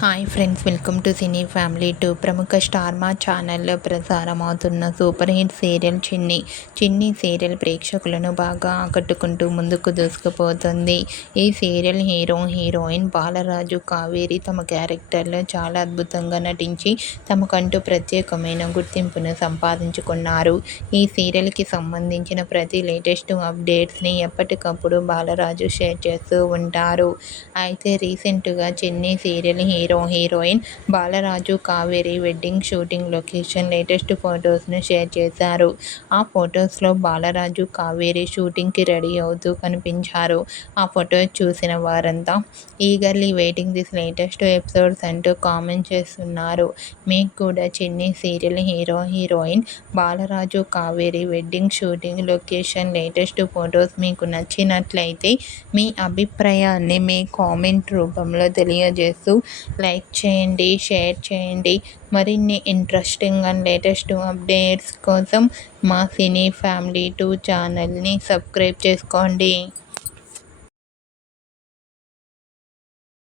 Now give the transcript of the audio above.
Hi friends, welcome to cine family 2. ప్రముఖ star మా ఛానల్లో ప్రసారమవుతున్న సూపర్ హిట్ సీరియల్ చిన్ని సీరియల్ ప్రేక్షకులను బాగా ఆకట్టుకుంటూ ముందుకు దూసుకుపోతుంది. ఈ సీరియల్ హీరోయిన్ బాలరాజు, కావేరి తమ క్యారెక్టర్లో చాలా అద్భుతంగా నటించి తమకంటూ ప్రత్యేకమైన గుర్తింపును సంపాదించుకున్నారు. ఈ సీరియల్కి సంబంధించిన ప్రతి లేటెస్ట్ అప్డేట్స్ని ఎప్పటికప్పుడు బాలరాజు షేర్ చేస్తూ ఉంటారు. అయితే రీసెంట్గా Chinni serial heroine Balaraju, Kaveri wedding shooting location latest ఫొటోస్ను షేర్ చేశారు. ఆ ఫొటోస్లో బాలరాజు, కావేరి షూటింగ్కి రెడీ అవుతూ కనిపించారు. ఆ ఫొటోస్ చూసిన వారంతా eagerly waiting this latest episodes అంటూ కామెంట్ చేస్తున్నారు. మీకు కూడా చిన్ని serial heroine Balaraju, Kaveri wedding shooting location latest photos మీకు నచ్చినట్లయితే మీ అభిప్రాయాన్ని మీ కామెంట్ రూపంలో తెలియజేస్తూ లైక్ చేయండి, షేర్ చేయండి. మరిన్ని ఇంట్రెస్టింగ్ అండ్ లేటెస్ట్ అప్డేట్స్ కోసం మా సినీ ఫ్యామిలీ 2 ఛానల్ని సబ్స్క్రైబ్ చేసుకోండి.